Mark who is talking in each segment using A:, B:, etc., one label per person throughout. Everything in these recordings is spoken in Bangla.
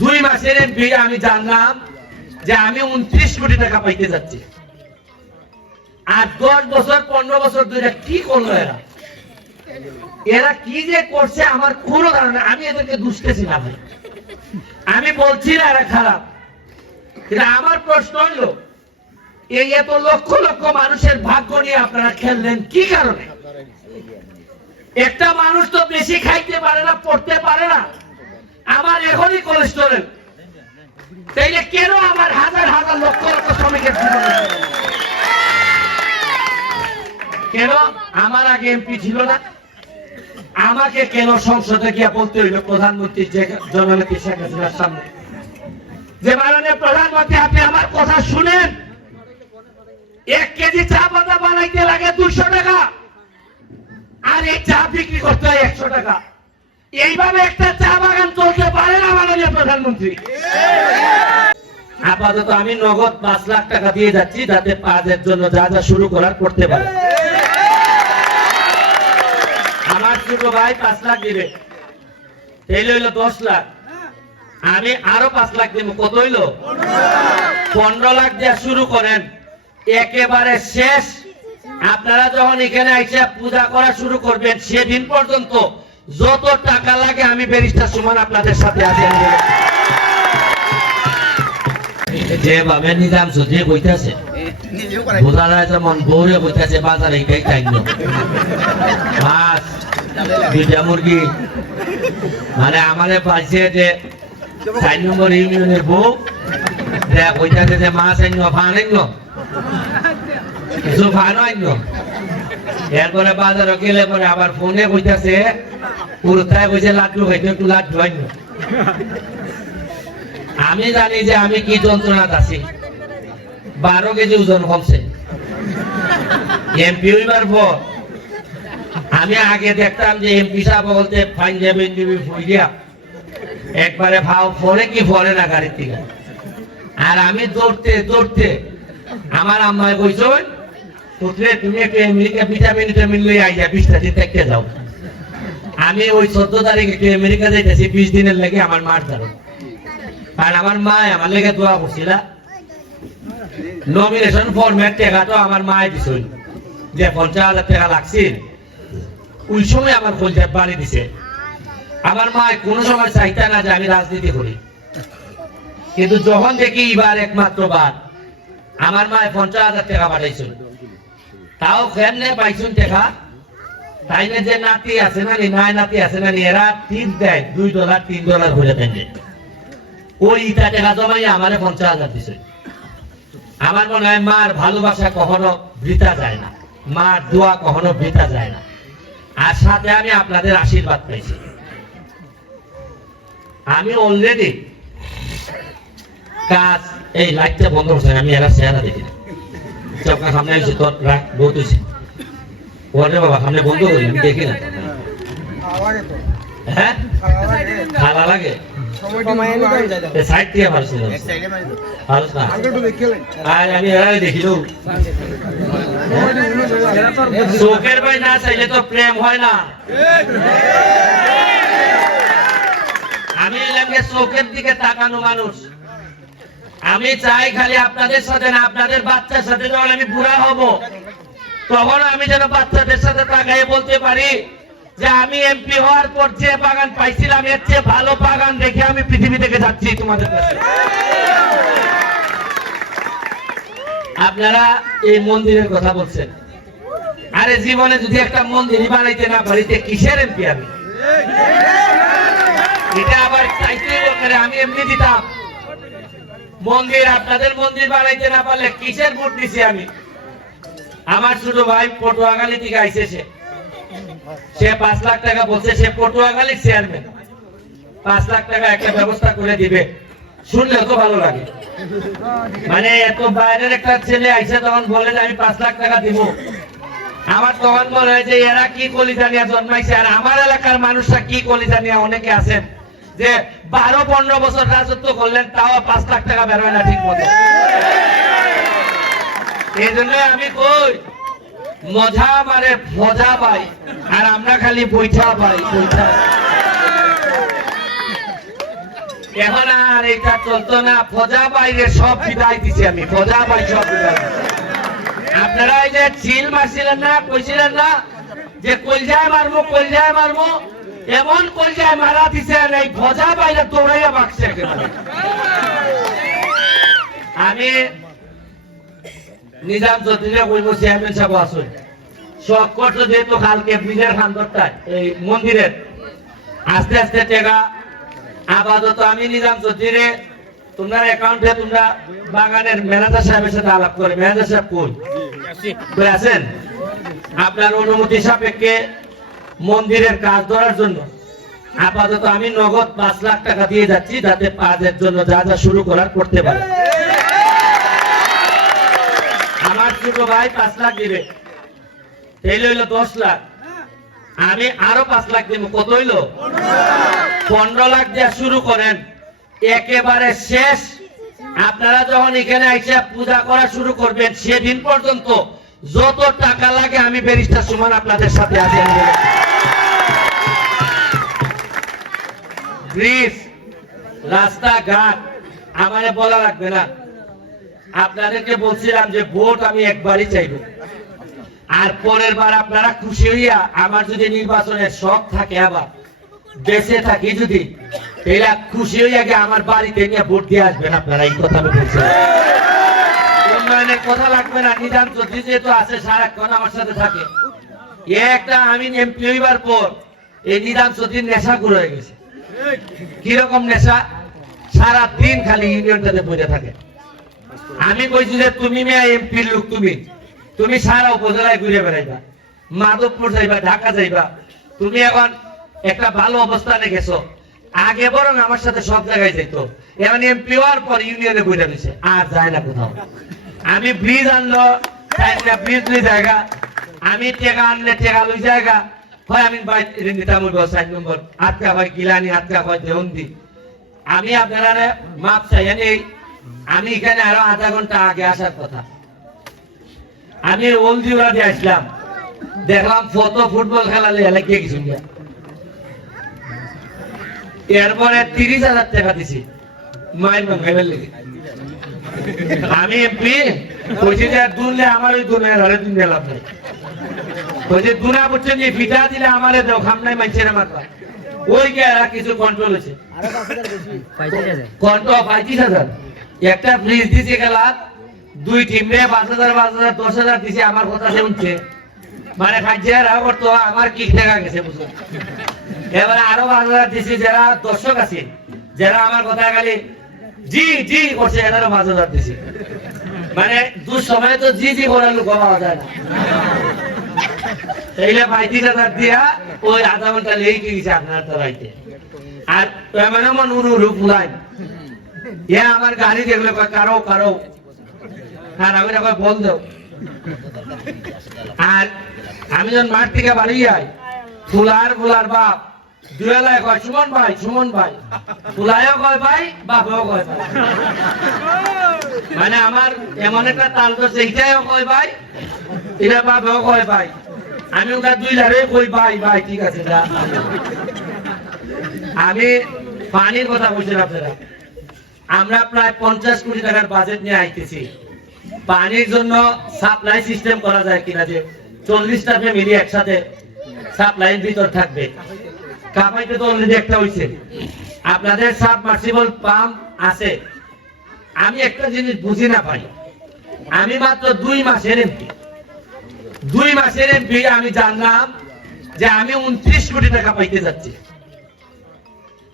A: দুই মাসের এমপি আমি জানলাম যে আমি উনত্রিশ কোটি টাকা পাইতে যাচ্ছি। আর দশ বছর, পনেরো বছর ধরে কি করল এরা? এরা কি যে করছে আমার কোনো ধারণা আমি এদেরকে দুষতেছি না ভাই। আমি বলছি না এরা খারাপ। কিন্তু আমার প্রশ্ন হলো, এই এত লক্ষ লক্ষ মানুষের ভাগ্য নিয়ে আপনারা খেললেন কি কারণে? একটা মানুষ তো বেশি খাইতে পারে না, পড়তে পারে না। আমার এখনই কোলেস্টোরেল তাইলে কেন আমার হাজার হাজার লক্ষ লক্ষ শ্রমিকের কেন? আমার আগে এমপি ছিল না। আমাকে কেন সংসদে গিয়ে বলতে হইল প্রধানমন্ত্রী জননেত্রী শেখ হাসিনার সামনে? যে মাননীয় প্রধানমন্ত্রী, আপনি আমার কথা শুনেন। এক কেজি চা পাতা বানাইতে লাগে দুশো টাকা। আর এই চা বিক্রি করতে হয় একশো টাকা। এইভাবে একটা চা বাগান চলতে পারে না মাননীয় প্রধানমন্ত্রী? আপাতত আমি নগদ পাঁচ লাখ টাকা দিয়ে যাচ্ছি, যাতে কাজের জন্য যা যা শুরু করার করতে পারে। আমার ছোট ভাই পাঁচ লাখ দিবে। তাইলে হইল দশ লাখ। আমি আরও পাঁচ লাখ দিব। কত হইল? পনেরো লাখ দিয়ে শুরু করেন। একেবারে শেষ। আপনারা যখন এখানে আইসা পূজা করা শুরু করবেন, সেদিন পর্যন্ত যত টাকা লাগে আমি ব্যারিস্টার সমান আপনাদের সাথে আছি। যেভাবে নিজাম সে বইতেছে বোঝা যায় যেমন বৌরে বইতেছে বাজারে চাই মাছ দুইটা মুরগি। মানে আমাদের পাশে যে চার নম্বর ইউনিয়নের বউ যে বইতেছে যে মাছ আইন ফান আইন কিছু ফান আইন এরপরে বাজারে গেলে পরে আবার ফোনে কইতাছে পুরোটাই কইছে লাড্ডু খাইতে একটু লাড্ডু আইন। আমি জানি যে আমি কি যন্ত্রণা আছি। বারো কেজি ওজন কমছে। এমপি হইবার পর আমি আগে দেখতাম যে এমপি সাহেব বলতে পাঞ্জাবি ইঞ্জিবি ফুই দিয়া। একবারে ভাও ফরে কি ফরে না গাড়ির থেকে আর আমি দৌড়তে দৌড়তে আমার আম্মায় কইছ আমি ওই চোদ্দ তারিখ একটু আমেরিকা যাইতেছি, বিশ দিনের লাগে আমার মার ধরো। কারণ আমার মা আমার লেগে দোয়া করছিল। নমিনেশন টাকা তো আমার মায়ে দিছিল। যে পঞ্চাশ হাজার টাকা লাগছিল। ওই সময় আমার পঞ্চায়েত বাড়ি দিছে। আমার মা কোন সময় চাইতা না যে আমি রাজনীতি করি। কিন্তু যখন দেখি এবার একমাত্র বার আমার মায় পঞ্চাশ হাজার টাকা পাঠাইছিল। তাও কেমনে পাইছুন টাকা? তাইলে যে নাতি আছে না নি নাই নাতি আছে না নি এরা তিন দেয়, দুই ডলার, তিন ডলার হয়ে দেন ওই ইটা টাকা জমাই আমারে পঞ্চাশ হাজার দিছে। আমার মনে হয় মার ভালোবাসা কখনো বৃথা যায় না। মার দোয়া কখনো বৃথা যায় না। আর সাথে আমি আপনাদের আশীর্বাদ পেয়েছি আমি অলরেডি কাজ, এই লাইটটা বন্ধ করছে, আমি এরা চেহারা দেখি না। চোখের সামনে এসে তোর ওরে বাবা, সামনে বন্ধ করি আমি দেখি না। হ্যাঁ? খালা লাগে। আমি এরা দেখিল চোখের ভাই না চাইলে তো প্রেম হয় না। আমি চোখের দিকে তাকানো মানুষ। আমি চাই খালি আপনাদের সাথে না, আপনাদের বাচ্চার সাথে যখন আমি বুড়া হব তখন আমি যেন বাচ্চাদের সাথে তাকাই বলতে পারি যে আমি এমপি হওয়ার পর যে বাগান পাইছিলাম, এর চেয়ে ভালো বাগান দেখে আমি পৃথিবী থেকে যাচ্ছি তোমাদের কাছে। আপনারা এই মন্দিরের কথা বলছেন। আরে জীবনে যদি একটা মন্দিরই বানাইতে না পারিতে কিসের এমপি আমি? এটা আবার চাইতে আমি এমনি দিতাম। মন্দির, আপনাদের মন্দির বানাইতে না পারলে কিসের ভোট দিছি আমি? আমার ছোট ভাই পটুয়াখালী থেকে আইছে সে। সে পাঁচ লাখ টাকা বলছে, সে পটুয়াখালীর চেয়ারম্যান পাঁচ লাখ টাকা একটা ব্যবস্থা করে দিবে। শুনলে তো ভালো লাগে। মানে এত বাইরের একটা ছেলে আইসে তখন বলে আমি পাঁচ লাখ টাকা দিব। আমার তখন মনে হয় যে, এরা কি কলিজা নিয়ে জন্মাইছে, আর আমার এলাকার মানুষরা কি কলিজা নিয়ে অনেকে আছেন? যে বারো, পনেরো বছর রাজত্ব করলেন, তাও পাঁচ লাখ টাকা বেরোয় না ঠিক মতো। এই জন্য আমি কই, মজা মারে, মজা পাই, আর আমরা খালি বৈঠা পাই, বৈঠা। এখন আর এটা চলতো না ফজা বাইরে সব বিদায় দিছি আমি ফজা বাই সব বিদায় আপনারা এই যে চিল মারছিলেন না, কইছিলেন না, যে কলজায় মারবো কলজায় মারবো এমন কলজায় মারা দিছে এই ফজা বাইরে দৌড়াইয়া বাকছে একেবারে। আমি নিজাম চৌধুরীরা কইব চেয়ারম্যান সাহেব আসুন। শখ করছ যেহেতু কালকে ব্রিজের খান্দরটায় এই মন্দিরের। আস্তে আস্তে টেকা আপাতত আমি নিজাম চৌধুরী তোমার অ্যাকাউন্টে তোমরা বাগানের ম্যানেজার সাহেবের সাথে আলাপ করে। ম্যানেজার সাহেব কই? কই আছেন? আপনার অনুমতি সাপেক্ষে মন্দিরের কাজ ধরার জন্য। আপাতত আমি নগদ পাঁচ লাখ টাকা দিয়ে যাচ্ছি, যাতে কাজের জন্য যা যা শুরু করার করতে পারে। আমার ছোট ভাই পাঁচ লাখ দিবে। তাইলে হইল দশ লাখ। আমি আরও পাঁচ লাখ দিব। কত হইল? পনেরো লাখ দেওয়া শুরু করেন। একেবারে শেষ। আপনারা যখন এখানে এসে পূজা করা শুরু করবেন, সেদিন পর্যন্ত যত টাকা লাগে আমি ব্যারিস্টার সমান আপনাদের সাথে আছি। ব্রিজ রাস্তাঘাট, আমারে বলা লাগবে না। আপনাদেরকে বলছিলাম যে ভোট আমি একবারই চাইব। আর পরের বার আপনারা খুশি হইয়া আমার যদি নির্বাচনের শখ থাকে আবার, বেঁচে থাকি যদি তাহলে খুশি হইয়া গিয়ে আমার বাড়িতে নিয়ে ভোট দিয়ে আসবেন আপনারা, এই কথা আমি বলছি। উন্নয়নের কথা লাগবে না, নিজাম যেহেতু আছে, সারাক্ষণ আমার সাথে থাকে। একটা আমি এমপি হইবার পর এই নিজাম চৌধুরীর নেশা হয়ে গেছে। কীরকম নেশা? সারা দিন খালি ইউনিয়নটাতে থাকে। আমি কইছি যে, তুমি মেয়ে এমপির লোক তুমি। তুমি সারা উপজেলায় ঘুরে বেড়াইবা। মাধবপুর যাইবা, ঢাকা যাইবা। তুমি এখন একটা ভালো অবস্থানে গেছো। আগে বরং আমার সাথে সব জায়গায় যেত এখন এমপি হওয়ার পর ইউনিয়নে ঘুরে দিছে। আর যায় না কোথাও। আমি ব্রিজ আনলো ব্রিজ লই জায়গা আমি টেকা আনলে টেকা লই জায়গা হয়, আমি বাইক নিতাম চার নম্বর আটকা হয়, গিলানি আটকা হয় দেহন্দি আমি আপনারা মাপ চাই জানি আমি এখানে আরও আধা ঘণ্টা আগে আসার কথা। আমি ওলজিওরা দিয়ে আসলাম। দেখলাম ফটো ফুটবল খেলা লেগে গেছি এরপরে তিরিশ হাজার টাকা দিছি। মায়ের ভাঙাইবার লেগে। আমি এমপি কইছি যে দুনলে আমার ওই দুনের হারে দুনিয়া লাভ নাই। কইছে দুনা বুঝছেন যে ফিটা দিলে আমারে দেও খাম নাই মানছে না মারবা ওই কে এরা কিছু কন্ট্রোল হয়েছে কত? পঁয়ত্রিশ হাজার। একটা ফ্রিজ দিছে গেলাত দুই টিমে পাঁচ হাজার পাঁচ হাজার দশ হাজার দিছে আমার কথা শুনছে। মানে খাইছে রাও করতো আমার কি দেখা গেছে বুঝো এবারে আরও পাঁচ হাজার দিছে যারা দর্শক আছে যারা আমার কথা খালি জি জি করছে দিছে। মানে তো জি জি করার লোক পাওয়া যায় না। এইলে দিয়া ওই আধা ঘণ্টা লেগে আপনার আর মানে মন উড়ু উড়ু ফুলাই এ আমার গাড়ি দেখলে কারও কারও। আর আমি বল দাও আর আমি যখন মাঠ থেকে বাড়ি যাই, ফুলার ফুলার বাপ কয়, সুমন ভাই সুমন ভাই। কয়, ভাই, বাপেও কয়, ভাই। মানে আমার এমন একটা তাল তো সেইটাও কয়, ভাই এটা বাপেও কয়, ভাই। আমি ওটা দুই কই, ভাই ভাই, ঠিক আছে, যা। আমি পানির কথা বলছেন আপনারা। আমরা প্রায় পঞ্চাশ কোটি টাকার বাজেট নিয়ে আইতেছি। পানির জন্য সাপ্লাই সিস্টেম করা যায় কিনা যে চল্লিশটা ফ্যামিলি একসাথে সাপ্লাইয়ের ভিতর থাকবে। কাপাইতে তো অলরেডি একটা হয়েছে আপনাদের সাবমার্সিবল পাম্প আছে। আমি একটা জিনিস বুঝি না পাই আমি মাত্র দুই মাসের এমপি। দুই মাসের এমপি আমি জানলাম যে আমি উনত্রিশ কোটি টাকা পাইতে যাচ্ছি।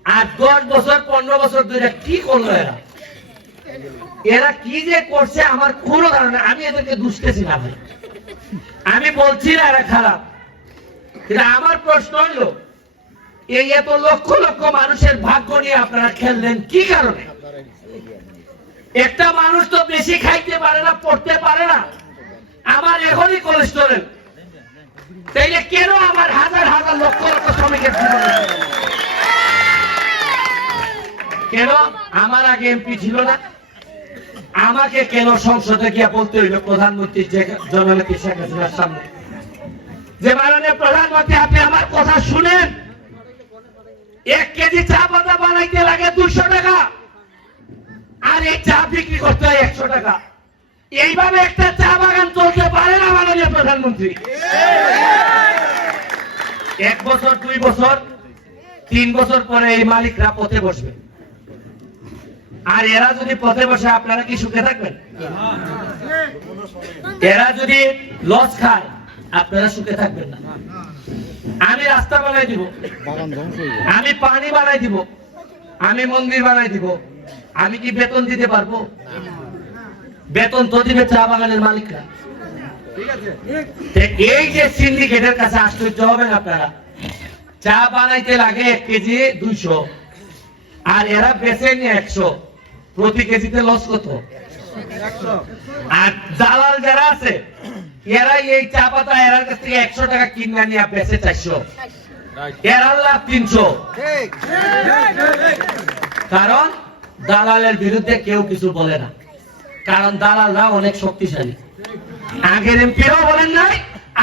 A: আর দশ বছর, পনেরো বছর ধরে কি করল এরা? এরা কি যে করছে আমার কোনো ধারণা আমি এদেরকে দুষতেছি না ভাই। আমি বলছি না এরা খারাপ। কিন্তু আমার প্রশ্ন হইল এই এত লক্ষ লক্ষ মানুষের ভাগ্য নিয়ে আপনারা খেললেন কি কারণে? একটা মানুষ তো বেশি খাইতে পারে না, পড়তে পারে না। আমার এখনই কোলেস্টেরল তাইলে কেন আমার হাজার হাজার লক্ষ লক্ষ শ্রমিকের কেন? আমার আগে এমপি ছিল না। আমাকে কেন সংসদে গিয়া বলতে হইল প্রধানমন্ত্রী জননেত্রী শেখ হাসিনার সামনে? যে মাননীয় প্রধানমন্ত্রী, আপনি আমার কথা শুনেন। এক কেজি চা পাতা বানাইতে লাগে দুশো টাকা। আর এই চা বিক্রি করতে হয় একশো টাকা। এইভাবে একটা চা বাগান চলতে পারে না মাননীয় প্রধানমন্ত্রী? এক বছর, দুই বছর, তিন বছর পরে এই মালিকরা পথে বসবে। আর এরা যদি পথে বসে, আপনারা কি সুখে থাকবেন? এরা যদি লস খায়, আপনারা সুখে থাকবেন না। আমি রাস্তা বানাই দিব। আমি পানি বানাই দিব। আমি মন্দির বানাই দিব। আমি কি বেতন দিতে পারব? বেতন তো দিবে চা বাগানের মালিকরা। এই যে সিন্ডিকেটের কাছে আশ্চর্য হবেন আপনারা। চা বানাইতে লাগে এক কেজি দুইশো আর এরা বেচে নিয়ে একশো। প্রতি কেজিতে লস কত? আর দালাল যারা আছে এরা এই চা পাতা এরার কাছ থেকে একশো টাকা কিনে নিয়ে বেচে চারশো। এরা লাভ তিনশো। কারণ দালালের বিরুদ্ধে কেউ কিছু বলে না। কারণ দালালরা অনেক শক্তিশালী। আগের এমপিরাও বলেন নাই,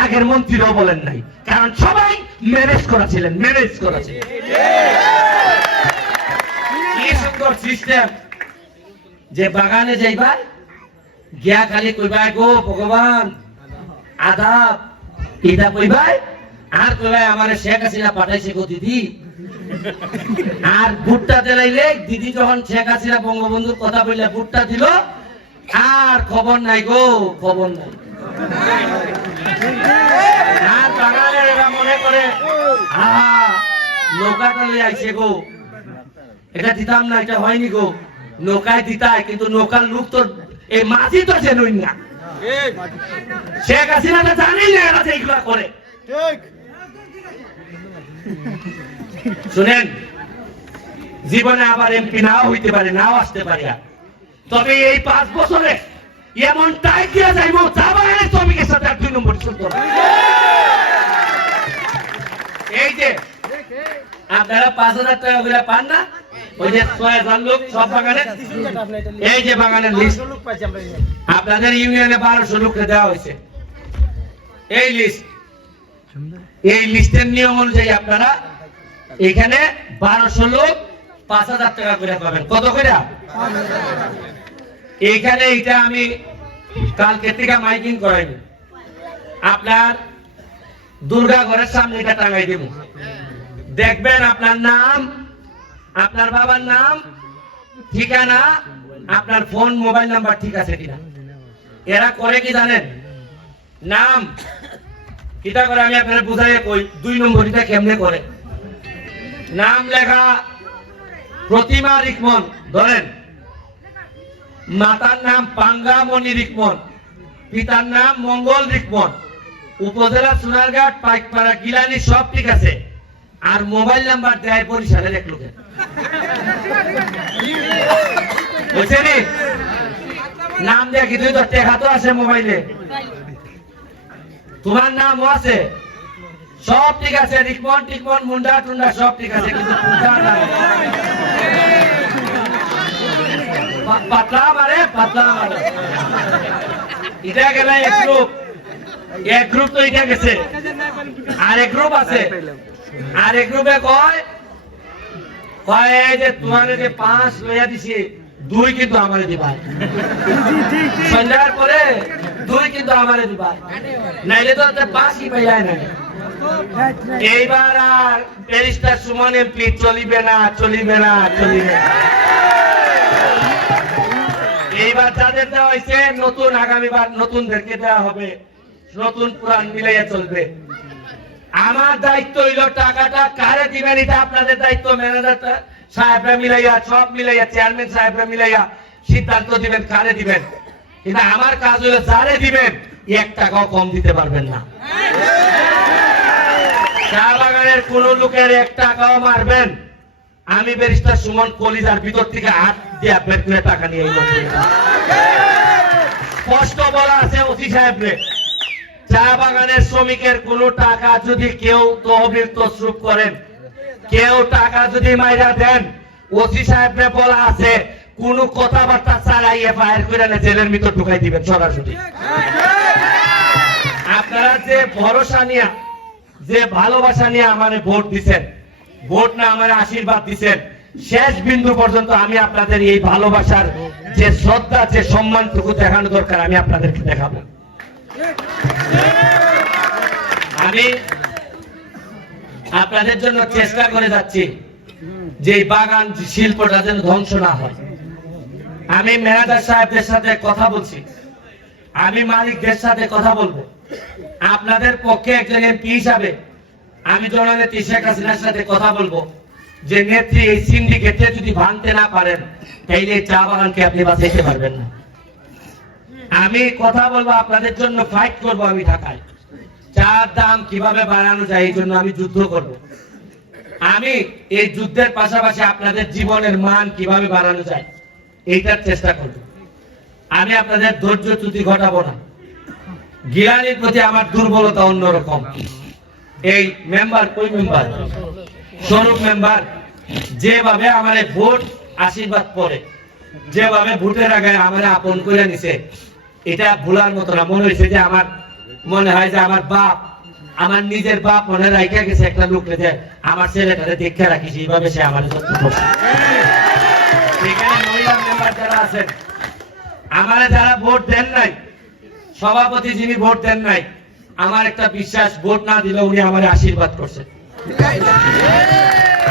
A: আগের মন্ত্রীরাও বলেন নাই। কারণ সবাই ম্যানেজ করা ছিলেন ম্যানেজ করা ছিলেন কি সুন্দর সিস্টেম যে বাগানে যাইবার গিয়া খালি কইবাই গো ভগবান আদাব। এটা কইবাই আর কইবাই আমার শেখ হাসিনা পাঠাইছে গো দিদি। আর ভুট্টা দিলাইলে দিদি যখন শেখ হাসিনা বঙ্গবন্ধুর কথা বললে ভুট্টা দিল, আর খবর নাই গো, খবর নাই। আর বাঙালির মনে করে, আহা, নৌকাটা লই আইছে গো। এটা দিতাম না, এটা হয়নি গো। নৌকায় দিতাই কিন্তু নৌকার লোক তো এই মাঝি তো জেনুই না। শেখ হাসিনা তো জানেই না এরা এইগুলা করে
B: ঠিক
A: শুনেন জীবনে আবার এমপি নাও হইতে পারে নাও আসতে পারে আর। তবে এই পাঁচ বছরে এমন টাইট দিয়া যাইব বাগানের শ্রমিকের সাথে আর দুই নম্বর শুনতে হবে। এই যে আপনারা পাঁচ হাজার টাকা করে পান না আপনাদের ইউনিয়নে বারোশো দেওয়া হয়েছে। এই লিস্ট এই লিস্টের নিয়ম অনুযায়ী আপনারা এখানে বারোশো লোক পাঁচ হাজার টাকা করে পাবেন। কত করে? এইখানে এটা আমি কালকে থেকে মাইকিং করাইনি আপনার দুর্গা ঘরের সামনে এটা টাঙাই দেব। দেখবেন আপনার নাম আপনার বাবার নাম, ঠিকানা, আপনার ফোন, মোবাইল নাম্বার ঠিক আছে কিনা? এরা করে কি জানেন? নাম। এটা করে আমি আপনার বুঝাই কই? দুই নম্বর এটা কেমনে করে? নাম লেখা প্রতিমা রিকমন, ধরেন। মাতার নাম পাঙ্গামণি রিকমন, পিতার নাম মঙ্গল রিকমন। উপজেলা সোনারঘাট পাইকপাড়া, গিলানি, সব ঠিক আছে। আর মোবাইল নাম্বার দেয় বরিশালের এক লোকের। নাম দেখি তুই তো টেকা তো আছে মোবাইলে? তোমার নাম আছে। সব ঠিক আছে, রিকমন, টিকমন, মুন্ডা, টুন্ডা, সব ঠিক আছে, কিন্তু পাতলা মারে পাতলা মারে। গেলে এক গ্রুপ এক গ্রুপ তো গেছে। আর এক গ্রুপ আছে। আর এক গ্রুপে কয় কয় যে তোমার যে পাঁচ লইয়া দিছি, দুই কিন্তু আমারে দিবাই সন্ধ্যার পরে দুই কিন্তু আমারে দিবাই নাইলে তো পাইলাই এইবার আর ব্যারিস্টার সুমন এমপি চলিবে না চলিবে না চলিবে না। এইবার যাদের দেওয়া হয়েছে নতুন আগামীবার নতুনদেরকে দেওয়া হবে। নতুন পুরান মিলাইয়া চলবে। আমার দায়িত্ব হইল টাকাটা কারে দিবেন, এটা আপনাদের দায়িত্ব ম্যানেজার সাহেবরা মিলাইয়া, সব মিলাইয়া, চেয়ারম্যান সাহেবরা মিলাইয়া সিদ্ধান্ত দিবেন কারে দিবেন। কিন্তু আমার কাজ হলো যারে দিবেন, এক টাকাও কম দিতে পারবেন না। চা বাগানের কোন লোকের এক টাকাও মারবেন। আমি ব্যারিস্টার সুমন কলিজার ভিতর থেকে হাত দিয়ে বের করে টাকা নিয়ে স্পষ্ট বলা আছে ওসি সাহেব চা বাগানের শ্রমিকের কোন টাকা যদি কেউ তহবিল তসরুপ করেন, কেউ টাকা যদি মাইরা দেন, ওসি সাহেব বলা আছে, কোন কথাবার্তা ছাড়াই এফআইআর করে জেলের ভিতর ঢুকাই দিবেন সরাসরি আপনারা যে ভরসা নিয়ে, যে ভালোবাসা নিয়ে আমারে ভোট দিছেন, ভোট না আমার আশীর্বাদ দিছেন, শেষ বিন্দু পর্যন্ত আমি আপনাদের এই ভালোবাসার যে শ্রদ্ধা, যে সম্মানটুকু দেখানো দরকার, আমি আপনাদেরকে দেখাবো। আমি আপনাদের জন্য চেষ্টা করে যাচ্ছি যে বাগান শিল্পটা যেন ধ্বংস না হয়। আমি ম্যানেজার সাহেবদের সাথে কথা বলছি। আমি মালিকদের সাথে কথা বলব। আপনাদের পক্ষে একজন এমপি হিসাবে আমি জননেত্রী শেখ হাসিনার সাথে কথা বলব। যে নেত্রী এই সিন্ডিকেটে যদি ভাঙতে না পারেন, তাইলে চা বাগানকে আপনি বাঁচাইতে পারবেন না। আমি কথা বলব, আপনাদের জন্য ফাইট করব আমি ঢাকায়। চার দাম কীভাবে বাড়ানো যায়, এই জন্য আমি যুদ্ধ করব। আমি এই যুদ্ধের পাশাপাশি আপনাদের জীবনের মান কীভাবে বাড়ানো যায়, এইটার চেষ্টা করব। আমি আপনাদের ধৈর্য ত্রুটি ঘটাবো না। গিরানির প্রতি আমার দুর্বলতা অন্যরকম। এই মেম্বার কই মেম্বার স্বরূপ মেম্বার যেভাবে আমার ভোট আশীর্বাদ করে, যেভাবে ভোটের আগে আমার আপন করে নিছে এটা ভুলার মতো না। মনে হয়েছে যে আমার মনে হয় যে আমার বাপ আমার নিজের বাপ মনে রাখা গেছে একটা লোক রেখে আমার ছেলেটারে দেখে রাখিস, এইভাবে সে আমার যত্ন আছেন, আমারে যারা ভোট দেন নাই, সভাপতি যিনি ভোট দেন নাই, আমার একটা বিশ্বাস, ভোট না দিলে উনি আমার আশীর্বাদ করছেন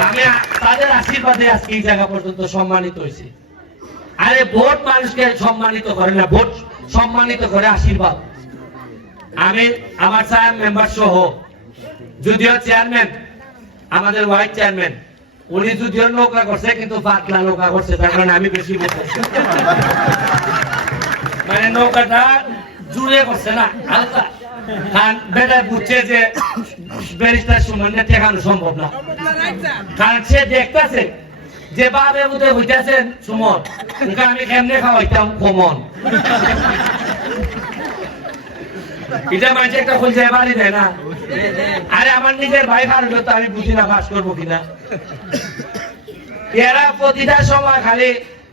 A: আমি তাদের আশীর্বাদে আজকে এই জায়গা পর্যন্ত সম্মানিত হয়েছি। আরে ভোট মানুষকে সম্মানিত করে না, ভোট সম্মানিত করে আশীর্বাদ। আমি, আমার সাহেব মেম্বার সহ, যদিও চেয়ারম্যান আমাদের হোয়াইট চেয়ারম্যান উনি যদিও নৌকা করছে, কিন্তু পাতলা নৌকা করছে, তার কারণে আমি বেশি বলতে মানে নৌকাটা জুড়ে করছে না, হালকা। কারণ বেটা বুঝছে যে ব্যারিস্টার সমানে ঠেকানো সম্ভব না। কারণ সে দেখতেছে যে বাবে বুঝে হইতেছেন, সুমন আমি কেমনে খাওয়াইতাম কমন এটা মানুষ একটা খুলছে দেয় না? আরে আমার নিজের ভাই ভালো তো আমি বুঝি না পাস করব কিনা। এরা প্রতিটা সময় খালি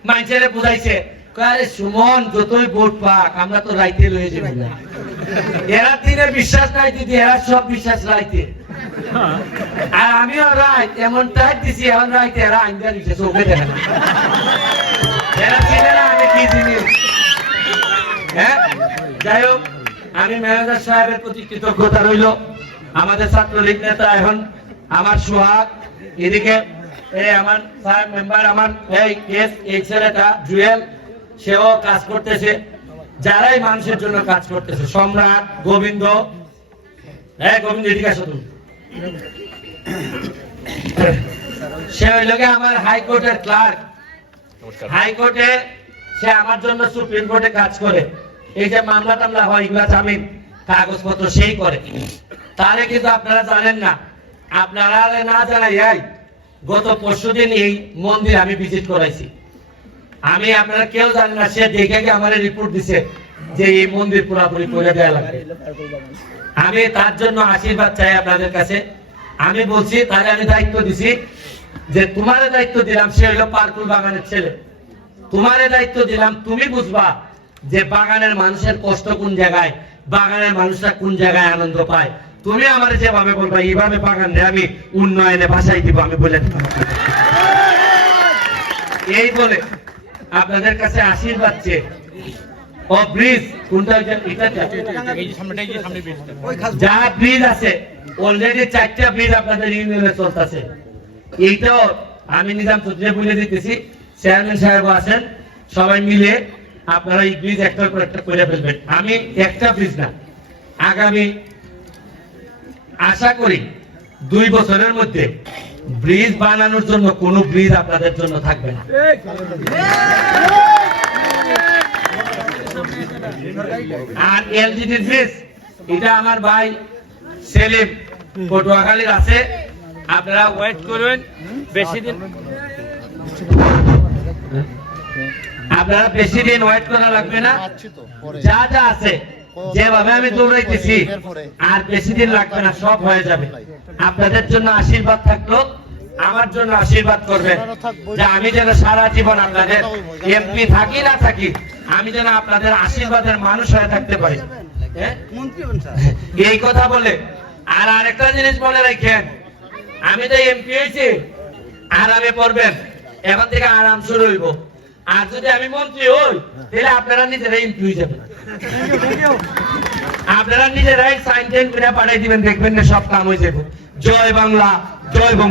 A: মানুষের বুঝাইছে আরে সুমন, যতই ভোট পাক, আমরা তো রাইতে লয়ে যাব না। এরা দিনের বিশ্বাস নাই, দিদি, এরা সব বিশ্বাস রাইতে। আর আমিও রাইত, এমন টাইট দিছি, এখন এরা চোখে দেখে না। এরা চিনে না আমি কি জিনিস। হ্যাঁ? যাই হোক, আমি ম্যানেজার সাহেবের প্রতি কৃতজ্ঞতা রইল। আমাদের ছাত্রলীগ নেতা এখন আমার সোহাগ, এদিকে আমার সাহেব মেম্বার আমার, এই কেস, এই ছেলেটা জুয়েল, সেও কাজ করতেছে। যারাই মানুষের জন্য কাজ করতেছে, সম্রাট, গোবিন্দ। হ্যাঁ গোবিন্দ, এদিকে আসো তুমি। সে হইল আমার হাইকোর্টের ক্লার্ক হাইকোর্টে সে আমার জন্য সুপ্রিম কোর্টে কাজ করে। এই যে মামলা টামলা হয় এগুলা জামিন কাগজপত্র সেই করে। তাহলে কিন্তু আপনারা জানেন না। আপনারা না জানাই এই গত পরশুদিন এই মন্দির আমি ভিজিট করাইছি। আমি আপনারা কেউ জানেন না সে দেখে আমার রিপোর্ট দিছে। যে এই মন্দির পুরাপুরি করে দেওয়া লাগবে। আমি তার জন্য আশীর্বাদ চাই আপনাদের কাছে। আমি বলছি তাহলে আমি দায়িত্ব দিছি যে তোমার দায়িত্ব দিলাম, সে হলো পার্কুল বাগানের ছেলে। তোমার দায়িত্ব দিলাম, তুমি বুঝবা যে বাগানের মানুষের কষ্ট কোন জায়গায়, বাগানের মানুষরা কোন জায়গায় আনন্দ পায়। তুমি আমার যেভাবে বলবা, এইভাবে বাগান আমি উন্নয়নে ভাষাই দিব, আমি বলে দিলাম এই বলে আপনাদের কাছে আশীর্বাদ চেয়ে ও ব্রিজ কোনটা? যা ব্রিজ আছে অলরেডি চারটা ব্রিজ আপনাদের ইউনিয়নে চলতেছে এইটাও আমি নিজাম চৌধুরী বলে দিতেছি চেয়ারম্যান সাহেব আছেন সবাই মিলে আপনারা এই ব্রিজ একটার পর একটা করে ফেলবেন। আমি একটা ব্রিজ না আগামী আশা করি দুই বছরের মধ্যে ব্রিজ বানানোর জন্য কোনো ব্রিজ আপনাদের জন্য থাকবে না। আর এলজিডি ব্রিজ এটা আমার ভাই সেলিম, পটুয়াখালীর আছে। আপনারা ওয়েট করবেন, বেশি দিন আপনারা বেশি দিন ওয়েট করা লাগবে না। যা যা আছে, যেভাবে আমি দৌড়াইতেছি, আর বেশি দিন লাগবে না, সব হয়ে যাবে। আপনাদের জন্য আশীর্বাদ থাকল। আমার জন্য আশীর্বাদ করবেন যে আমি যেন সারা জীবন আপনাদের এমপি থাকি না থাকি আমি যেন আপনাদের আশীর্বাদের মানুষ হয়ে থাকতে পারি। হ্যাঁ? এই কথা বলে আর আরেকটা জিনিস মনে রাখেন আমি তো এমপি হয়েছি আরামে পড়বেন এখন থেকে আরাম শুরু হইব। আর যদি আমি মন্ত্রী হই তাহলে আপনারা নিজেরাই এমপি হয়ে যাবেন। আপনারা নিজেরাই সাইন টেন করে পাঠাই দিবেন দেখবেন না সব কাম হয়ে যাবে জয় বাংলা 再来一包。